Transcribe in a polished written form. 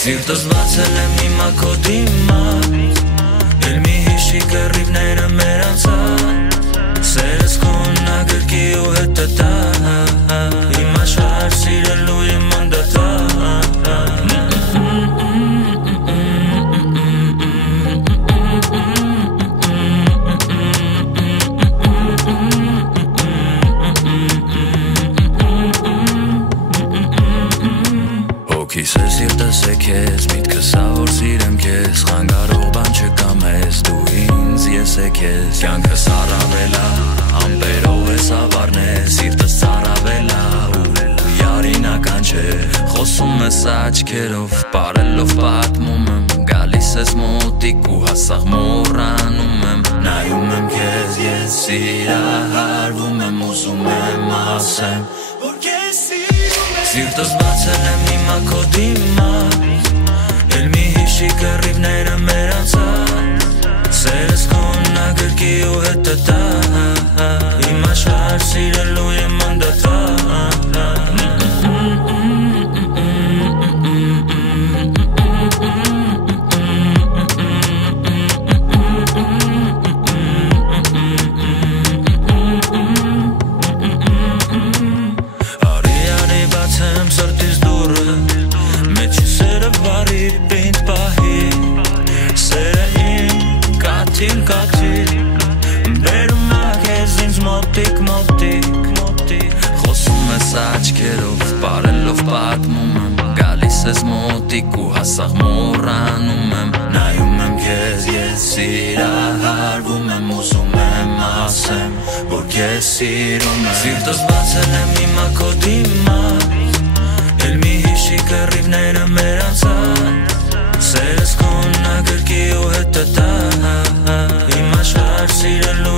Սիրտս բացել եմ հիմա քո դիմաց Էլ մի հիշի կռիվները մեր անցած Սերս քոնն ագրկի ու հետը տա Հիմա շարժ սիրելու եմ անդատա Հոգիս է սիրտս է քեզ Միտքս ա որ սիրեմ քեզ Խանգարող բան չկա մեզ Դու ինձ ես է քեզ Կյանքս առավել ա Ամպերով ես ավարնես Սիրտս ծարավել ա Ու յարինական չէ Խոսում ես աչքերով Պարելով պատմում եմ Գալիս ես մոտիկ ու հասաղ մոռանում եմ Նայում եմ քեզ ես սիրահարվում եմ Ուզում եմ ասեմ Որ քեզ սիրում եմ Սիրտս բացել եմ հիմա քո դիմաց Էլ մի հիշի կռիվները մեր անցած Սերս քոնն ագրկի ու հետը տա Հիմա շարժ սիրելու եմ անդատա Կաթիլ Բերում ա քեզ ինձ մոտիկ Խոսում ես աչքերով Պարելով պատմում եմ Գալիս ես մոտիկ ու հասաղ մոռանում եմ Նայում եմ քեզ ես սիրահարվում եմ Ուզում եմ ասեմ Որ քեզ սիրում եմ Սիրտս բացել եմ հիմա քո դիմաց Էլ մի հիշի կռիվները մեր անցած Սերս քոնն ագրկի ու հետը տա Հիմա շարժ սիրելու